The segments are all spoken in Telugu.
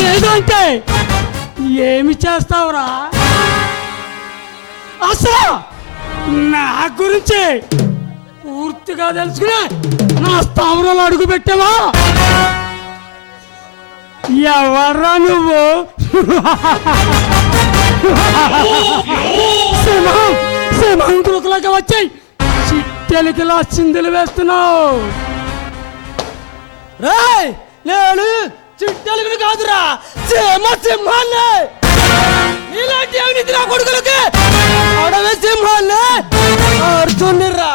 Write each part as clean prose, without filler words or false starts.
లేదంటే ఏమి చేస్తావురా? అసలు నా గురించి పూర్తిగా తెలుసుకునే నా స్థావరంలో అడుగు పెట్టావా? ఎవర్రా నువ్వు? సింహంకులకి వచ్చాయి చిట్టెలికిలా చిందులు వేస్తున్నావు. రాయ్, నేను చిట్టెలుగుని కాదురా, సింహాన్ని. ఇలాంటి అవినీతి నా కొడుకులకి అడవి సింహాన్ని అర్జునురా.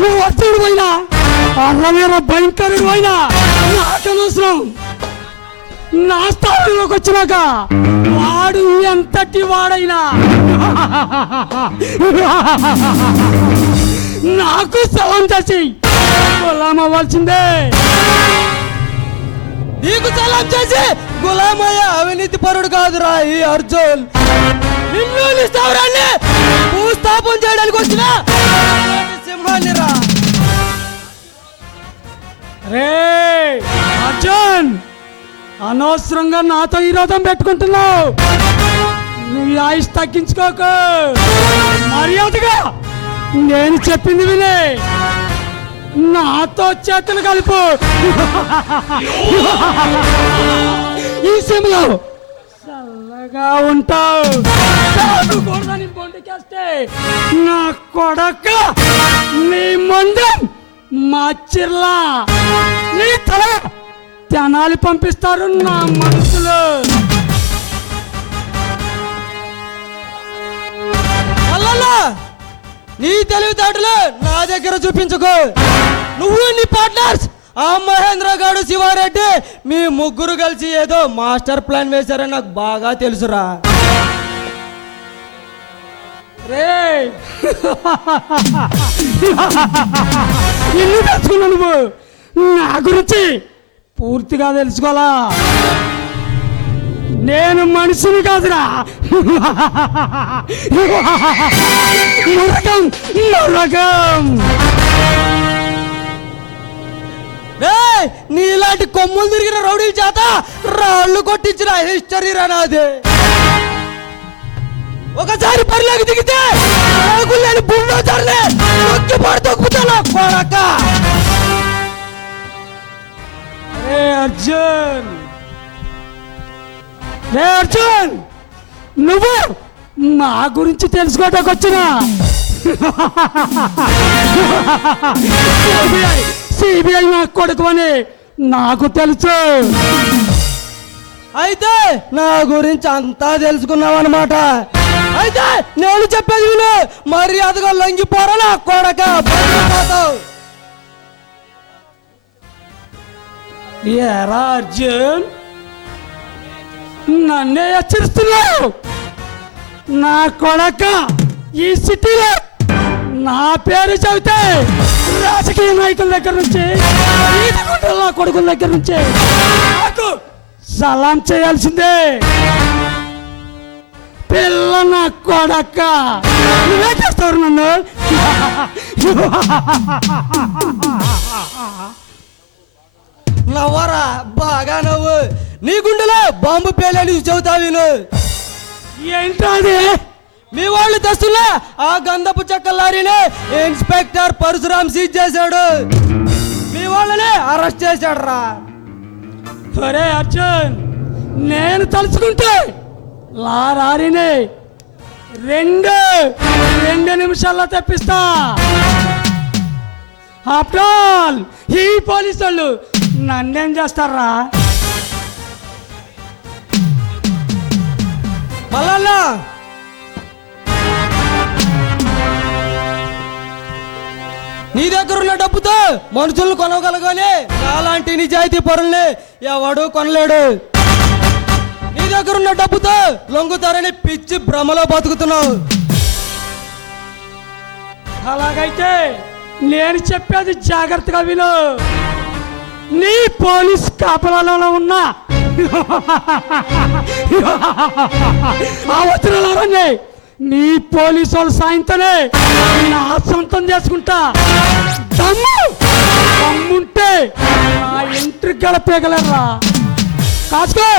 నువ్వు అర్జునుడు పోయినా అన్నమీర భయంకరుడు పోయినా నాకనవసరం. నా స్థానంలోకి వచ్చినాక వాడు ఎంతటి వాడైనా నాకు సలాం చేసి గులాం అవ్వాల్సిందే. నీకు సలాం చేసి గులామయ్య అవినీతి పరుడు కాదురా ఈ అర్జున్. నిన్ను స్థావరాన్ని భూస్థాపన చేయడానికి వచ్చిన సింహాన్ని రా. రే అర్జున్, అనవసరంగా నాతో విరోధం పెట్టుకుంటున్నావు. నువ్వు ఆయుష్ తగ్గించుకోకు. మర్యాదగా నేను చెప్పింది వినే నాతో చేతులు కలుపు. ఈ సమయంలో చల్లగా ఉంటావు. తాగకూడదని బొండికేస్తే నా కొడక నీ మందం మాచిర్లా నీ తల జనాలు పంపిస్తారు నా మనసులో. నీ తెలివితేటలు నా దగ్గర చూపించుకో. నువ్వు నీ పార్ట్నర్స్ ఆ మహేంద్ర గాడు, శివారెడ్డి మీ ముగ్గురు కలిసి ఏదో మాస్టర్ ప్లాన్ వేశారని నాకు బాగా తెలుసురా. రే ఇల్లు తెచ్చుకున్నా నువ్వు నా గురించి పూర్తిగా తెలుసుకోవాలా. నేను మనిషిని కాదురా, నరకం నరకం. నీలాంటి కొమ్ములు తిరిగిన రౌడీల చేత రాళ్ళు కొట్టించిన హిస్టరీ రానాది. ఒకసారి పరిలోకి దిగితే లేని బుల్డోజర్లే నొక్కి పడుతొక్కుతాను కొడక. రే అర్జున్, రే అర్జున్, నువ్వు మా గురించి తెలుసుకోవడానికి వచ్చినా సిబిఐ నా కొడుకు అని నాకు తెలుసు. అయితే నా గురించి అంతా తెలుసుకున్నావు అన్నమాట. అయితే నేను చెప్పేది విను, మర్యాదగా లొంగిపోరా నా కొడక. ఏరా అర్జున్, నన్నే హెచ్చరిస్తున్నావు? నా కొడక ఈ సిటీలో నా పేరు చెబితే రాజకీయ నాయకుల దగ్గర నుంచి నా కొడుకుల దగ్గర నుంచి నాకు సలాం చేయాల్సిందే. పిల్ల నా కొడక, నువ్వే చేస్తావు నన్ను. నవ్వరా, బాగా నవ్వు. నీ గుండెలో బాంబు పేలని చెబుతావు విను. ఏంటది? మీ వాళ్ళు తెస్తున్నా ఆ గంధపు చెక్క లారీని ఇన్స్పెక్టర్ పరశురామ్ సీజ్ చేశాడు. మీ వాళ్ళని అరెస్ట్ చేశాడు రా. అరే అర్జున్, నేను తలుచుకుంటే లారీని రెండు నిమిషాల్లో తెప్పిస్తా. ఆఫ్టర్ ఆల్ ఈ పోలీసు వాళ్ళు నన్నేం చేస్తారా? మళ్ళా నీ దగ్గర ఉన్న డబ్బుతో మనుషులను కొనగలగానే అలాంటి నిజాయితీ పరుల్ని ఎవడు కొనలేడు. నీ దగ్గర ఉన్న డబ్బుతో లొంగుతారని పిచ్చి భ్రమలో బతుకుతున్నావు. అలాగైతే నేను చెప్పేది జాగ్రత్తగా విను. నీ పోలీస్ కాపలాలలో ఉన్న అవసరాలన్నీ నీ పోలీసు వాళ్ళ సాయంతోనే నా సొంతం చేసుకుంటా. దమ్ముంటే నా ఎంట్రీ గడపేయగలరా? కాసుకో.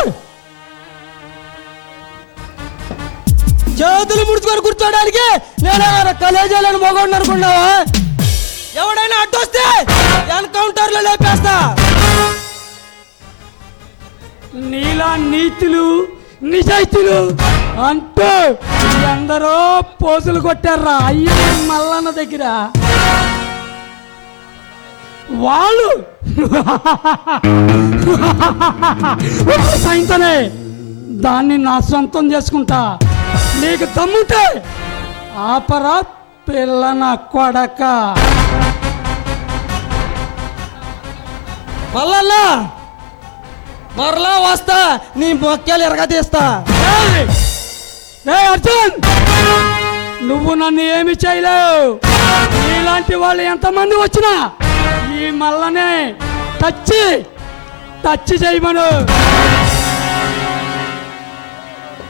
చేతులు ముడుచుకొని కూర్చోడానికి నేను కలేజాలను మొగోడిని అనుకున్నావా? ఎవడైనా అడ్డొస్తే ఎన్కౌంటర్లో లేపేస్తా. నీలా నీతులు నిజాయితీలు అంటూ ఎందరో పోజులు కొట్టారా అయ్యో మల్లన్న దగ్గర. వాళ్ళు సాయంతోనే దాన్ని నా సొంతం చేసుకుంటా. నీకు దమ్ముంటే ఆపరా పిల్లన కొడక. మల్లన్నా మరలా వస్తా, నీ మొక్కలు ఎరగదీస్తా. అర్జున్, నువ్వు నన్ను ఏమి చేయలేవు. నీలాంటి వాళ్ళు ఎంతమంది వచ్చినా ఈ మల్లనే టచ్ చేయమను.